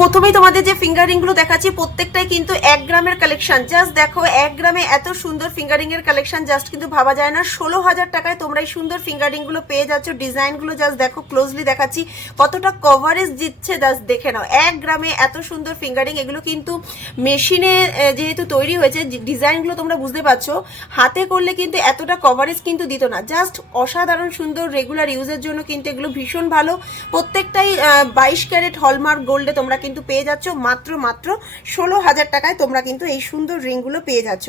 প্রথমেই তোমাদের যে ফিঙ্গারিং গুলো দেখাচ্ছি প্রত্যেকটাই কিন্তু 1 গ্রামের কালেকশন। জাস্ট দেখো 1 গ্রামে এত সুন্দর ফিঙ্গারিং এর কালেকশন জাস্ট কিন্তু ভাবা যায় না। 16,000 টাকায় তোমরা এই সুন্দর ফিঙ্গারিং গুলো পেয়ে যাচ্ছ। ডিজাইন গুলো জাস্ট দেখো, ক্লোজলি দেখাচ্ছি কতটা কভারেজ দিচ্ছে, জাস্ট দেখে নাও। 1 গ্রামে এত সুন্দর ফিঙ্গারিং, এগুলো কিন্তু মেশিনে যেহেতু তৈরি হয়েছে, ডিজাইন গুলো তোমরা বুঝতে পারছো, হাতে করলে কিন্তু এতটা কভারেজ কিন্তু দিত না। জাস্ট অসাধারণ সুন্দর, রেগুলার ইউজের জন্য কিন্তু এগুলো ভীষণ ভালো। প্রত্যেকটাই 22 ক্যারেট হলমার্ক গোল্ডে তোমরা কিন্তু পেয়ে যাচ্ছ মাত্র 16,000 টাকায় তোমরা কিন্তু এই সুন্দর রিংগুলো পেয়ে যাচ্ছ।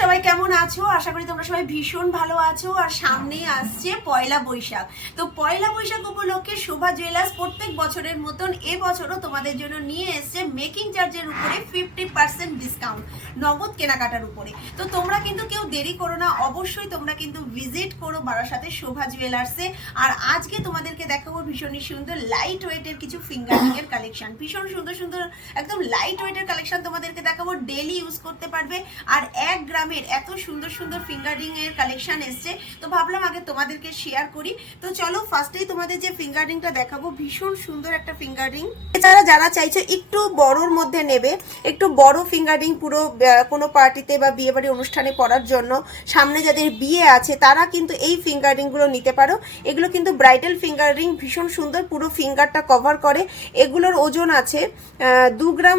সবাই কেমন আছো? আশা করি তোমরা সবাই ভীষণ ভালো আছো। আর সামনেই আসছে পয়লা বৈশাখ। তো পয়লা বৈশাখ উপলক্ষে শোভা জুয়েলার্স প্রত্যেক বছরের মতন এবছরও তোমাদের জন্য নিয়ে এসছে মেকিং চার্জের উপরে 50% ডিসকাউন্ট নগদ কেনাকাটার উপরে। তো তোমরা কিন্তু কেউ দেরি করো না, অবশ্যই তোমরা কিন্তু ভিজিট করো বারাসাতে শোভা জুয়েলার্সে। আর আজকে তোমাদেরকে দেখাবো ভীষণই সুন্দর লাইট ওয়েটের কিছু ফিঙ্গারিং এর কালেকশন। ভীষণ সুন্দর সুন্দর একদম লাইট ওয়েটের কালেকশন তোমাদেরকে দেখাবো, ডেইলি ইউজ করতে পারবে। আর 1 গ্রামের এত সুন্দর সুন্দর ফিঙ্গারিং এর কালেকশন এসছে, তো ভাবলাম আগে তোমাদেরকে শেয়ার করি। তো চলো ফার্স্টেই তোমাদের যে ফিঙ্গারিংটা দেখাবো, ভীষণ সুন্দর একটা ফিঙ্গারিং। এছাড়া যারা চাইছো একটু বড়র মধ্যে নেবে, একটু বড় ফিঙ্গারিং পুরো কোনো পার্টিতে বা বিয়ে বাড়ি অনুষ্ঠানে পরার জন্য, সামনে যাদের বিয়ে আছে তারা কিন্তু এই ফিঙ্গারিং গুলো নিতে পারো। এগুলো কিন্তু ব্রাইডাল ফিঙ্গারিং, ভীষণ সুন্দর, পুরো ফিঙ্গারটা কভার করে। এগুলোর ওজন আছে 2 গ্রাম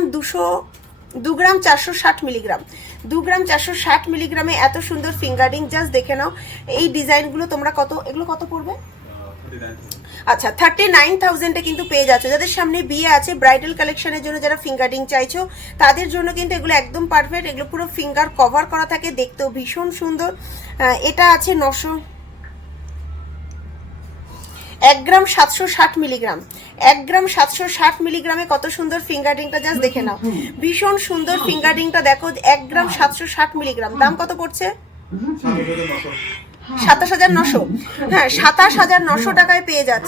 460 মিলিগ্রাম। 2 গ্রাম 460 মিলিগ্রামে এত সুন্দর ফিঙ্গারিং, জাস্ট দেখে নাও। এই ডিজাইনগুলো তোমরা এগুলো কত পড়বে? আচ্ছা, 39,000-এ কিন্তু পেয়ে যাচ্ছ। যাদের সামনে বিয়ে আছে, ব্রাইডাল কালেকশনের জন্য যারা ফিঙ্গারিং চাইছো তাদের জন্য কিন্তু এগুলো একদম পারফেক্ট। এগুলো পুরো ফিঙ্গার কভার করা থাকে, দেখতেও ভীষণ সুন্দর। এটা আছে 1 গ্রাম 760 মিলিগ্রাম। 1 গ্রাম 760 মিলিগ্রামে কত সুন্দর ফিঙ্গারিংটা, জাস্ট দেখে নাও। ভীষণ সুন্দর ফিঙ্গারিংটা দেখো। 1 গ্রাম 760 মিলিগ্রাম, দাম কত পড়ছে? 27,900। হ্যাঁ, 27,900 টাকায় পেয়ে যাচ্ছে।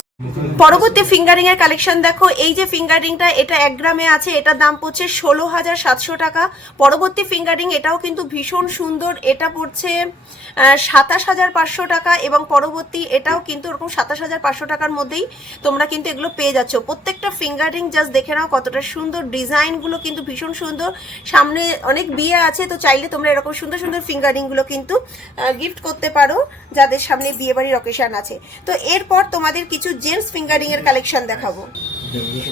পরবর্তী ফিঙ্গারিং এর কালেকশন দেখো। এই যে ফিঙ্গারিংটা, এটা 1 গ্রামে আছে, এটার দাম পড়ছে 16,700 টাকা। পরবর্তী ফিঙ্গারিং এটাও কিন্তু ভীষণ সুন্দর, এটা পড়ছে 27,500 টাকা। এবং পরবর্তী এটাও কিন্তু ওরকম 27,500 টাকার মধ্যেই তোমরা কিন্তু এগুলো পেয়ে যাচ্ছ। প্রত্যেকটা ফিঙ্গারিং জাস্ট দেখে নাও কতটা সুন্দর, ডিজাইনগুলো কিন্তু ভীষণ সুন্দর। সামনে অনেক বিয়ে আছে, তো চাইলে তোমরা এরকম সুন্দর সুন্দর ফিঙ্গারিংগুলো কিন্তু গিফট করতে পারো যাদের সামনে বিয়ে বাড়ির অকেশন আছে। তো এরপর তোমাদের কিছু জেন্টস ফিঙ্গারিং এর কালেকশন দেখাবো।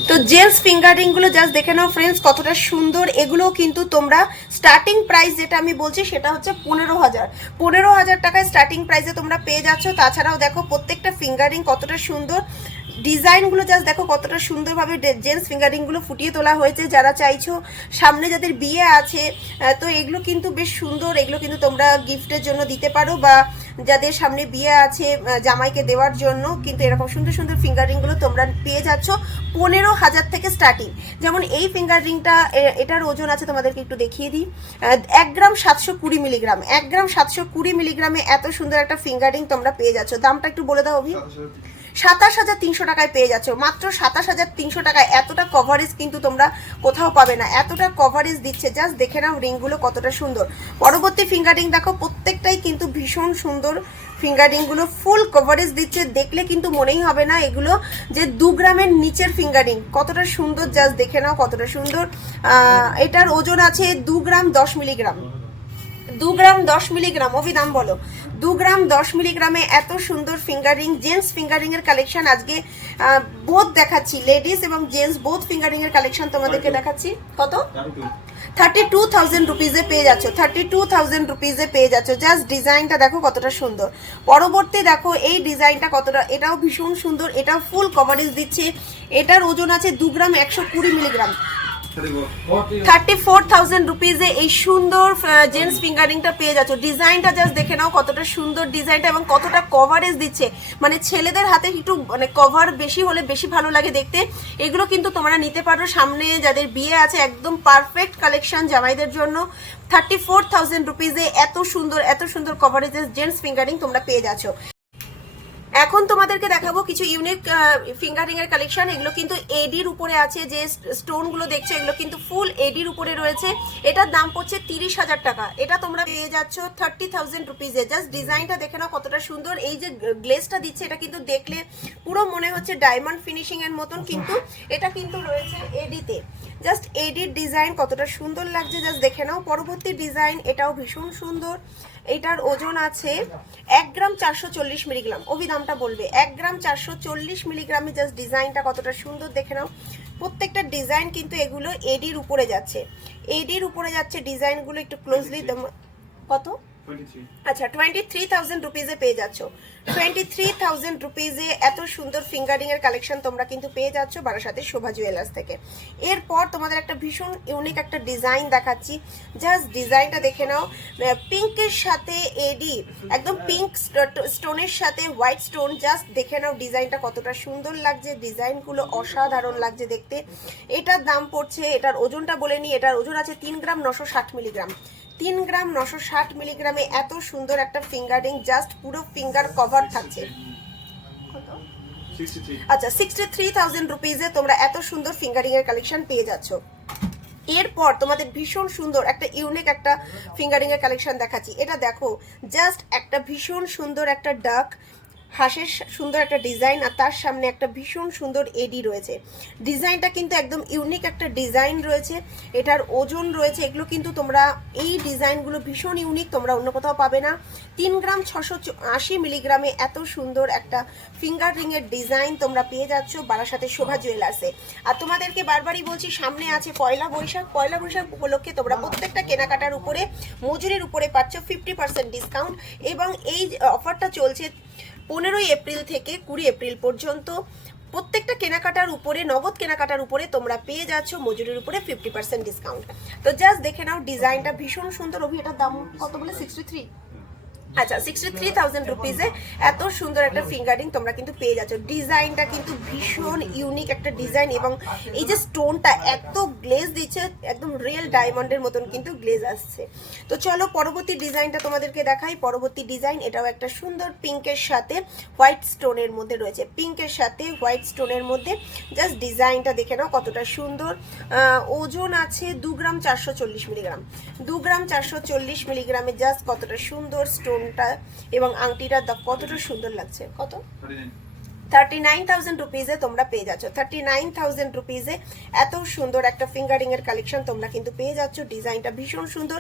তো জেন্টস ফিঙ্গারিং গুলো জাস্ট দেখে নাও ফ্রেন্ডস, কতটা সুন্দর। এগুলো কিন্তু তোমরা স্টার্টিং প্রাইস যেটা আমি বলছি সেটা হচ্ছে 15,000 টাকায় স্টার্টিং প্রাইসে তোমরা পেয়ে যাচ্ছ। তাছাড়াও দেখো প্রত্যেকটা ফিঙ্গারিং কতটা সুন্দর, ডিজাইনগুলো জাস্ট দেখো কতটা সুন্দরভাবে জেন্টস ফিঙ্গারিংগুলো ফুটিয়ে তোলা হয়েছে। যারা চাইছো সামনে যাদের বিয়ে আছে, তো এগুলো কিন্তু বেশ সুন্দর। এগুলো কিন্তু তোমরা গিফটের জন্য দিতে পারো, বা যাদের সামনে বিয়ে আছে জামাইকে দেওয়ার জন্য কিন্তু এরকম সুন্দর সুন্দর ফিঙ্গারিংগুলো তোমরা পেয়ে যাচ্ছ 15,000 থেকে স্টার্টিং। যেমন এই ফিঙ্গারিংটা, এটার ওজন আছে তোমাদেরকে একটু দেখিয়ে দিই, 1 গ্রাম 720 মিলিগ্রাম। 1 গ্রাম 720 মিলিগ্রামে এত সুন্দর একটা ফিঙ্গারিং তোমরা পেয়ে যাচ্ছ। দামটা একটু বলে দাও অভি। 27,300 টাকায় পেয়ে যাচ্ছ, মাত্র 27,300 টাকায়। এতটা কভারেজ কিন্তু তোমরা কোথাও পাবে না, এতটা কভারেজ দিচ্ছে। জাস্ট দেখে নাও রিংগুলো কতটা সুন্দর। পরবর্তী ফিঙ্গারিং দেখো, প্রত্যেকটাই কিন্তু ভীষণ সুন্দর। ফিঙ্গারিংগুলো ফুল কভারেজ দিচ্ছে, দেখলে কিন্তু মনেই হবে না এগুলো যে 2 গ্রামের নিচের ফিঙ্গারিং। কতটা সুন্দর, জাস্ট দেখে নাও কতটা সুন্দর। এটার ওজন আছে 2 গ্রাম 10 মিলিগ্রাম। 2 গ্রাম 10 মিলিগ্রাম, অভি দাম বলো। 2 গ্রাম 10 মিলিগ্রামে এত সুন্দর ফিঙ্গারিং, জেন্টস ফিঙ্গারিং এর কালেকশন আজকে বোথ দেখাচ্ছি, লেডিস এবং জেন্টস বোথ ফিঙ্গারিং এর কালেকশন তোমাদেরকে দেখাচ্ছি। কত? 32,000 রুপিজে পেয়ে যাচ্ছ। 32,000 রুপিজে পেয়ে যাচ্ছ। জাস্ট ডিজাইনটা দেখো কতটা সুন্দর। পরবর্তী দেখো এই ডিজাইনটা কতটা, এটাও ভীষণ সুন্দর, এটাও ফুল কভারেজ দিচ্ছে। এটার ওজন আছে 2 গ্রাম 120 মিলিগ্রাম। 34,000 রুপিজে এই সুন্দর জেন্টস ফিঙ্গারিংটা পেয়ে যাচ্ছ। ডিজাইনটা জাস্ট দেখে নাও কতটা সুন্দর ডিজাইনটা, এবং কতটা কভারেজ দিচ্ছে। মানে ছেলেদের হাতে একটু মানে কভার বেশি হলে বেশি ভালো লাগে দেখতে। এগুলো কিন্তু তোমরা নিতে পারো সামনে যাদের বিয়ে আছে, একদম পারফেক্ট কালেকশন জামাইদের জন্য। 34,000 রুপিজে এত সুন্দর কভারেজের জেন্টস ফিঙ্গারিং তোমরা পেয়ে যাচ্ছ। এখন তোমাদেরকে দেখাবো কিছু ইউনিক ফিঙ্গারিং এর কালেকশন। এগুলো কিন্তু এডির উপরে আছে, যে স্টোন গুলো দেখছো এগুলো কিন্তু ফুল এডির উপরে রয়েছে। এটার দাম পড়ছে 30,000 টাকা। এটা তোমরা পেয়ে যাচ্ছ 30,000 রুপিজে। জাস্ট ডিজাইনটা দেখে নাও কতটা সুন্দর। এই যে গ্লেজটা দিচ্ছে এটা কিন্তু দেখলে পুরো মনে হচ্ছে ডায়মন্ড ফিনিশিং এর মতন, কিন্তু এটা কিন্তু রয়েছে এডিতে। জাস্ট এডির ডিজাইন কতটা সুন্দর লাগছে জাস্ট দেখে নাও। পরবর্তী ডিজাইন এটাও ভীষণ সুন্দর। এটার ওজন আছে 1 গ্রাম 440 মিলিগ্রাম। দামটা বলবে 1 গ্রাম 440 মিলিগ্রামে। জাস্ট ডিজাইনটা কতটা সুন্দর দেখে নাও। প্রত্যেকটা ডিজাইন কিন্তু এগুলো এডির উপরে যাচ্ছে, এডির উপরে যাচ্ছে ডিজাইনগুলো। একটু ক্লোজলি কত, আচ্ছা 23,000 রুপিজে পেয়ে যাচ্ছ। 23,000 রুপিজে এত সুন্দর ফিঙ্গারিং এর কালেকশন তোমরা কিন্তু পেয়ে যাচ্ছ বারাসাতের শোভা জুয়েলার্স থেকে। এরপর তোমাদের একটা ভীষণ ইউনিক একটা ডিজাইন দেখাচ্ছি। জাস্ট ডিজাইনটা দেখে নাও। পিঙ্কের সাথে এডি, একদম পিঙ্ক স্টোনের সাথে হোয়াইট স্টোন। জাস্ট দেখে নাও ডিজাইনটা কতটা সুন্দর লাগছে। ডিজাইনগুলো অসাধারণ লাগছে দেখতে। এটার দাম পড়ছে, এটার ওজনটা বলে নিই, এটার ওজন আছে 3 গ্রাম 960 মিলিগ্রাম। 3 গ্রাম 960 মিলিগ্রামে এত সুন্দর একটা ফিঙ্গারিং। জাস্ট পুরো ফিঙ্গার কভার থাকছে। আচ্ছা 63,000 রুপিজে তোমরা এত সুন্দর ফিঙ্গারিং এর কালেকশন পেয়ে যাচ্ছ। এরপর তোমাদের ভীষণ সুন্দর একটা ইউনিক একটা ফিঙ্গারিং এর কালেকশন দেখাচ্ছি। এটা দেখো, জাস্ট একটা ভীষণ সুন্দর একটা ডাক, হাঁসের সুন্দর একটা ডিজাইন, আর তার সামনে একটা ভীষণ সুন্দর এডি রয়েছে। ডিজাইনটা কিন্তু একদম ইউনিক একটা ডিজাইন রয়েছে। এটার ওজন রয়েছে, এগুলো কিন্তু তোমরা এই ডিজাইনগুলো ভীষণ ইউনিক, তোমরা অন্য কোথাও পাবে না। 3 গ্রাম 680 মিলিগ্রামে এত সুন্দর একটা ফিঙ্গার রিং এর ডিজাইন তোমরা পেয়ে যাচ্ছ বারাসাতের শোভা জুয়েলার্সে। আর তোমাদেরকে বারবারই বলছি, সামনে আছে পয়লা বৈশাখ। পয়লা বৈশাখ উপলক্ষে তোমরা প্রত্যেকটা কেনাকাটার উপরে মজুরির উপরে পাচ্ছ 50% ডিসকাউন্ট। এবং এই অফারটা চলছে 15 এপ্রিল থেকে 20 এপ্রিল পর্যন্ত। প্রত্যেকটা কেনাকাটার উপরে, নগদ কেনাকাটার উপরে তোমরা পেয়ে যাচ্ছ মজুরির উপরে 50% ডিসকাউন্ট। তো জাস্ট দেখে নাও ডিজাইনটা ভীষণ সুন্দর। এটার দাম কত বলে? 63। আচ্ছা 63,000 রুপিজে এত সুন্দর একটা ফিঙ্গারিং তোমরা কিন্তু পেয়ে যাচ্ছ। ডিজাইনটা কিন্তু ভীষণ ইউনিক একটা ডিজাইন, এবং এই যে স্টোনটা এত গ্লেজ দিচ্ছে, একদম রিয়েল ডায়মন্ডের মতন কিন্তু গ্লেজ আসছে। তো চলো পরবর্তী ডিজাইনটা তোমাদেরকে দেখাই। পরবর্তী ডিজাইন এটাও একটা সুন্দর পিঙ্কের সাথে হোয়াইট স্টোনের মধ্যে রয়েছে। পিঙ্কের সাথে হোয়াইট স্টোনের মধ্যে। জাস্ট ডিজাইনটা দেখে নাও কতটা সুন্দর। ওজন আছে 2 গ্রাম 440 মিলিগ্রাম। 2 গ্রাম 440 মিলিগ্রামে জাস্ট কতটা সুন্দর স্টোন এবং আংটিটা কতটা সুন্দর লাগছে। কত? 39,000 রুপিজে তোমরা পেয়ে যাচ্ছ। 39,000 রুপিজে এত সুন্দর একটা ফিঙ্গারিং এর কালেকশন তোমরা কিন্তু পেয়ে যাচ্ছ। ডিজাইনটা ভীষণ সুন্দর।